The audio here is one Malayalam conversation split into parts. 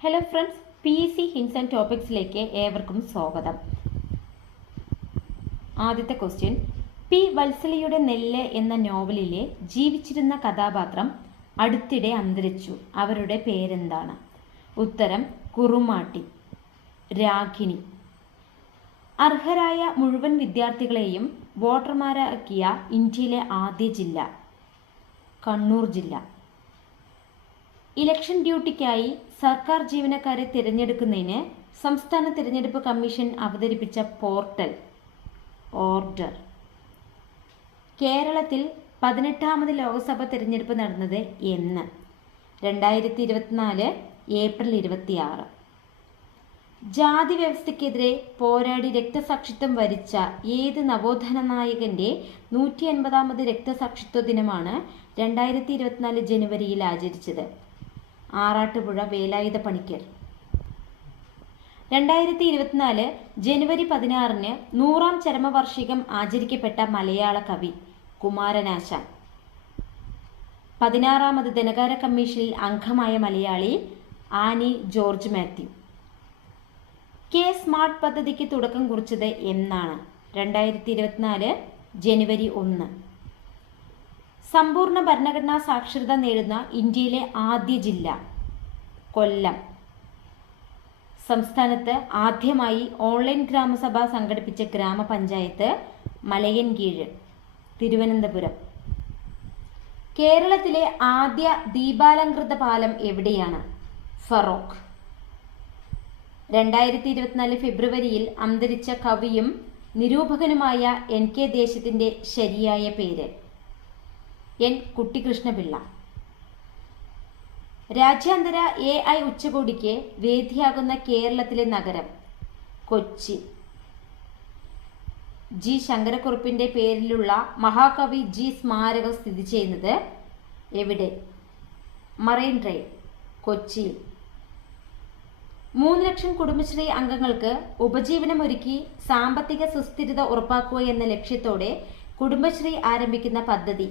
Hello friends, PEC hints and ടോപ്പിക്സിലേക്ക് ഏവർക്കും സ്വാഗതം. ആദ്യത്തെ ക്വസ്റ്റ്യൻ, പി വത്സലയുടെ നെല്ല് എന്ന നോവലിലെ ജീവിച്ചിരുന്ന കഥാപാത്രം അടുത്തിടെ അന്തരിച്ചു. അവരുടെ പേരെന്താണ്? ഉത്തരം കുറുമാട്ടി. രാഗിണി. അർഹരായ മുഴുവൻ വിദ്യാർത്ഥികളെയും വോട്ടർമാരാക്കിയ ഇന്ത്യയിലെ ആദ്യ ജില്ല കണ്ണൂർ ജില്ല. ഇലക്ഷൻ ഡ്യൂട്ടിക്കായി സർക്കാർ ജീവനക്കാരെ തിരഞ്ഞെടുക്കുന്നതിന് സംസ്ഥാന തിരഞ്ഞെടുപ്പ് കമ്മീഷൻ അവതരിപ്പിച്ച പോർട്ടൽ ഓർഡർ. കേരളത്തിൽ 18ാമത് ലോക്സഭ തിരഞ്ഞെടുപ്പ് നടന്നത് എന്ന്? 2024 ഏപ്രിൽ 26. ജാതി വ്യവസ്ഥയ്ക്കെതിരെ പോരാടി രക്തസാക്ഷിത്വം വരിച്ച ഏത് നവോത്ഥാന നായകന്റെ 150ാമത് രക്തസാക്ഷിത്വ ദിനമാണ് 2024 ജനുവരിയിൽ ആചരിച്ചത്? ആറാട്ടുപുഴ വേലായുധ പണിക്കർ. 2024 ജനുവരി 16 100ാം ചരമവാർഷികം ആചരിക്കപ്പെട്ട മലയാള കവി കുമാരനാശാൻ. 16ാമത് ധനകാര്യ കമ്മീഷനിൽ അംഗമായ Malayali Annie George Mathew. Smart പദ്ധതിക്ക് തുടക്കം കുറിച്ചത് എന്നാണ്? 2024 ജനുവരി 1. സമ്പൂർണ്ണ ഭരണഘടനാ സാക്ഷരത നേടുന്ന ഇന്ത്യയിലെ ആദ്യ ജില്ല കൊല്ലം. സംസ്ഥാനത്ത് ആദ്യമായി ഓൺലൈൻ ഗ്രാമസഭ സംഘടിപ്പിച്ച ഗ്രാമപഞ്ചായത്ത് മലയൻകീഴ്, തിരുവനന്തപുരം. കേരളത്തിലെ ആദ്യ ദീപാലംകൃത പാലം എവിടെയാണ്? ഫറോക്ക്. 2024 ഫെബ്രുവരിയിൽ അന്തരിച്ച കവിയും നിരൂപകനുമായ NK ദേശത്തിന്റെ ശരിയായ പേര്? N. കുട്ടിക്കൃഷ്ണപിള്ള. രാജ്യാന്തര AI ഉച്ചകോടിക്ക് വേദിയാകുന്ന കേരളത്തിലെ നഗരം? കൊച്ചി. G. ശങ്കരക്കുറുപ്പിന്റെ പേരിലുള്ള മഹാകവി G സ്മാരകം സ്ഥിതി ചെയ്യുന്നത് എവിടെ? മറൈൻ ഡ്രൈവ്, കൊച്ചിയിൽ. 3 ലക്ഷം കുടുംബശ്രീ അംഗങ്ങൾക്ക് ഉപജീവനമൊരുക്കി സാമ്പത്തിക സുസ്ഥിരത ഉറപ്പാക്കുക എന്ന ലക്ഷ്യത്തോടെ കുടുംബശ്രീ ആരംഭിക്കുന്ന പദ്ധതി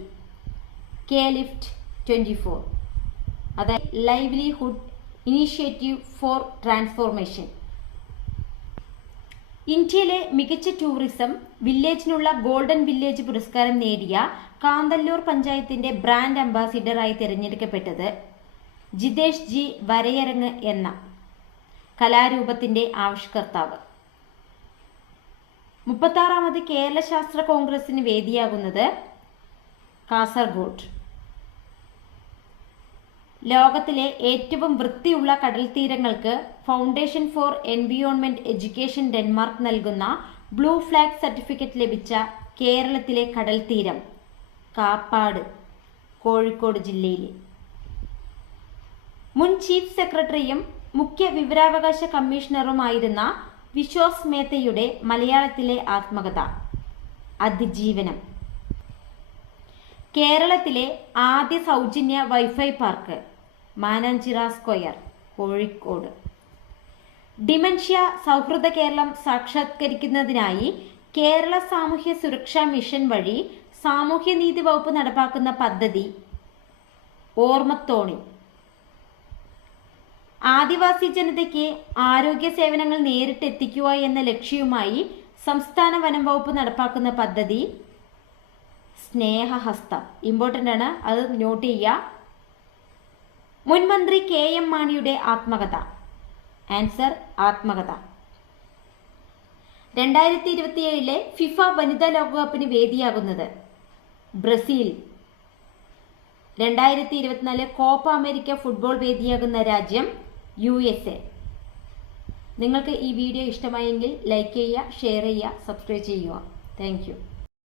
ലിഫ്റ്റ് 24, അതായത് ലൈവ്ലിഹുഡ് ഇനീഷ്യേറ്റീവ് ഫോർ ട്രാൻസ്ഫോർമേഷൻ. ഇന്ത്യയിലെ മികച്ച ടൂറിസം വില്ലേജിനുള്ള ഗോൾഡൻ വില്ലേജ് പുരസ്കാരം നേടിയ കാന്തല്ലൂർ പഞ്ചായത്തിന്റെ ബ്രാൻഡ് അംബാസിഡറായി തിരഞ്ഞെടുക്കപ്പെട്ടത് ജിതേഷ് G വരയരങ്ങ് എന്ന കലാരൂപത്തിന്റെ ആവിഷ്കർത്താവ്. 36ാമത് കേരള ശാസ്ത്ര കോൺഗ്രസിന് വേദിയാകുന്നത് കാസർഗോഡ്. ലോകത്തിലെ ഏറ്റവും വൃത്തിയുള്ള കടൽ തീരങ്ങൾക്ക് Foundation for Environment Education Denmark നൽകുന്ന ബ്ലൂ ഫ്ലാഗ് സർട്ടിഫിക്കറ്റ് ലഭിച്ച കേരളത്തിലെ കടൽ തീരം കാപ്പാട്, കോഴിക്കോട് ജില്ലയിൽ. മുൻ ചീഫ് സെക്രട്ടറിയും മുഖ്യ വിവരാവകാശ കമ്മീഷണറുമായിരുന്ന വിശ്വാസ് മേത്തയുടെ മലയാളത്തിലെ ആത്മകഥ അതിജീവനം. കേരളത്തിലെ ആദ്യ സൗജന്യ wifi park Mananchira square, Kozhikode. Dementia സൗഹൃദ കേരളം സാക്ഷാത്കരിക്കുന്നതിനായി കേരള സാമൂഹ്യ സുരക്ഷാ മിഷൻ വഴി സാമൂഹ്യനീതി വകുപ്പ് നടപ്പാക്കുന്ന പദ്ധതി ഓർമ്മത്തോണി. ആദിവാസി ജനതയ്ക്ക് ആരോഗ്യ സേവനങ്ങൾ നേരിട്ട് എത്തിക്കുക എന്ന ലക്ഷ്യവുമായി സംസ്ഥാന വനം വകുപ്പ് നടപ്പാക്കുന്ന പദ്ധതി സ്നേഹഹസ്തം. ഇമ്പോർട്ടൻ്റ് ആണ്, അത് നോട്ട് ചെയ്യുക. മുൻമന്ത്രി KM മാണിയുടെ ആത്മകഥ? ആൻസർ ആത്മകഥ. 2027 ഫിഫ വനിതാ ലോകകപ്പിന് വേദിയാകുന്നത് ബ്രസീൽ. 2024 കോപ്പ അമേരിക്ക ഫുട്ബോൾ വേദിയാകുന്ന രാജ്യം USA. നിങ്ങൾക്ക് ഈ വീഡിയോ ഇഷ്ടമായെങ്കിൽ ലൈക്ക് ചെയ്യുക, ഷെയർ ചെയ്യുക, സബ്സ്ക്രൈബ് ചെയ്യുക. Thank you.